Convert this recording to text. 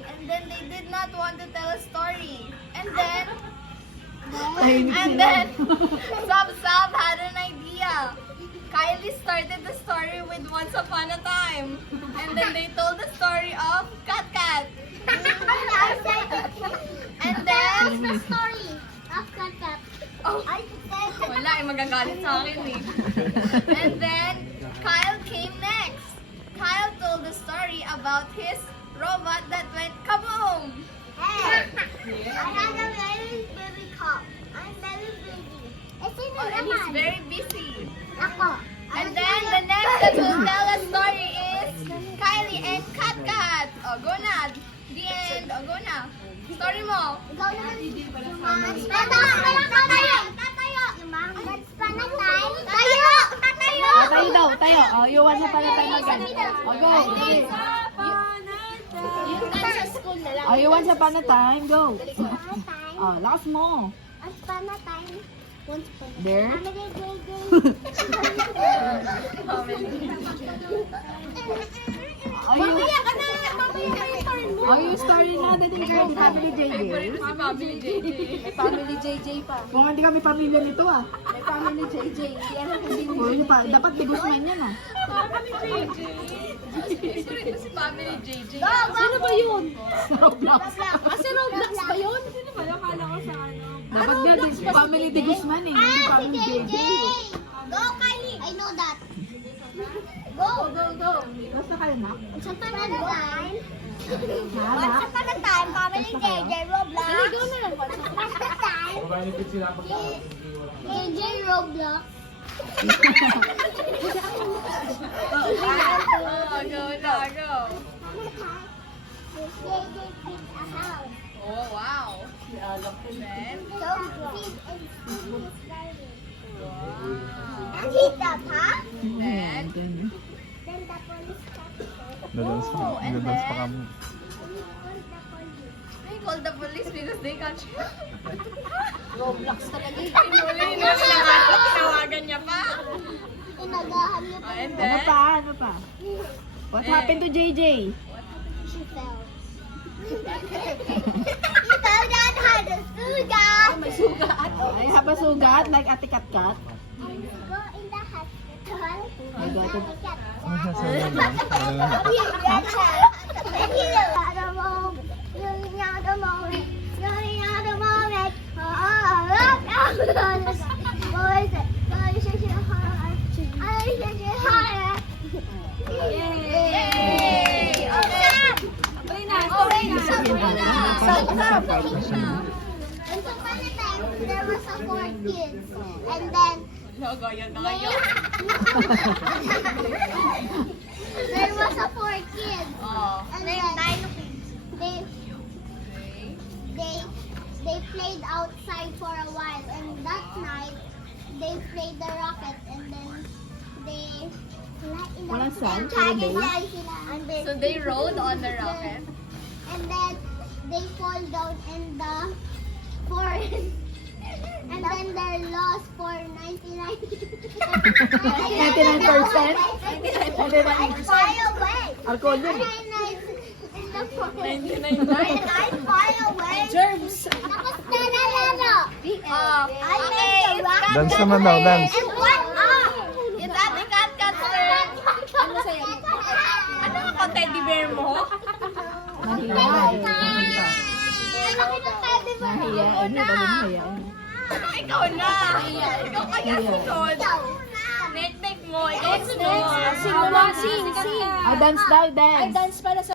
and then they did not want to tell a story and then and then sub sub had an idea kylie started the story with once upon a time and then they told the story of cat cat and then the story of cat cat and then Kyle came next. Kyle told the story about his robot that went kaboom! Hey! I am a very baby cop. I'm very busy. Oh, and he's very busy. And then the next that will tell a story is Kylie and Kat Kat. Oh, go na. The end. Oh, go na. Story mo. Go na. Tayo, tayo. Oh, you want to play? Tayo, tayo. Oh, go. Okay. Oh, you want Japan time? Go. Japan time. Oh, uh, last mo. Japan time. There. I'm the girl girl. the Are you? Are you starting now? That you're family JJ. Family JJ. Family JJ pa. Kung kami pamilya nito ah. May family JJ. Hindi pa. Okay, Dapat bigos man yan ah family ah, JJ. Right, sino, sino ba yun? Sa si Roblox. Ah, sa si Roblox Ro ba yun? Sino ba yung ko sa ano? A, Dapat Ro Ro Ro Ro Ro Ro si family jay? de Guzman eh. Ah, no, si, si JJ! Go, Kylie! I know that. go! Go, go, go. Nasa kayo na? Sa What's the time, family JJ Roblox? What's the time? JJ Roblox? oh, I, oh, go, go. oh, wow. then. So wow. and the then. then the police comes. Oh, and then. Then the police comes. They call the police because they can't. Roblox. happened then? Ano pa? Ano pa? What eh. happened to JJ? What happened to JJ? She fell. fell down and had a sugat. Oh, yeah, have a sugar, like Ate Kat Kat. in the hospital. So one them, there was four kids. And then there was four kids. Oh, and they then they, they, they played outside for a while. And that night, they played the rocket. And then they... Wanna sing? so they rode on the rocket. And then they fall down in the forest and then they're lost for 99 percent 99 99 -99. 99%. fly away. Germs. uh, okay. Dance naman daw, dance. Ano ka teddy bear mo? Ikaw na! Ikaw kaya si John! Next, next mo! Next, next! Dance daw, dance! I dance para sa...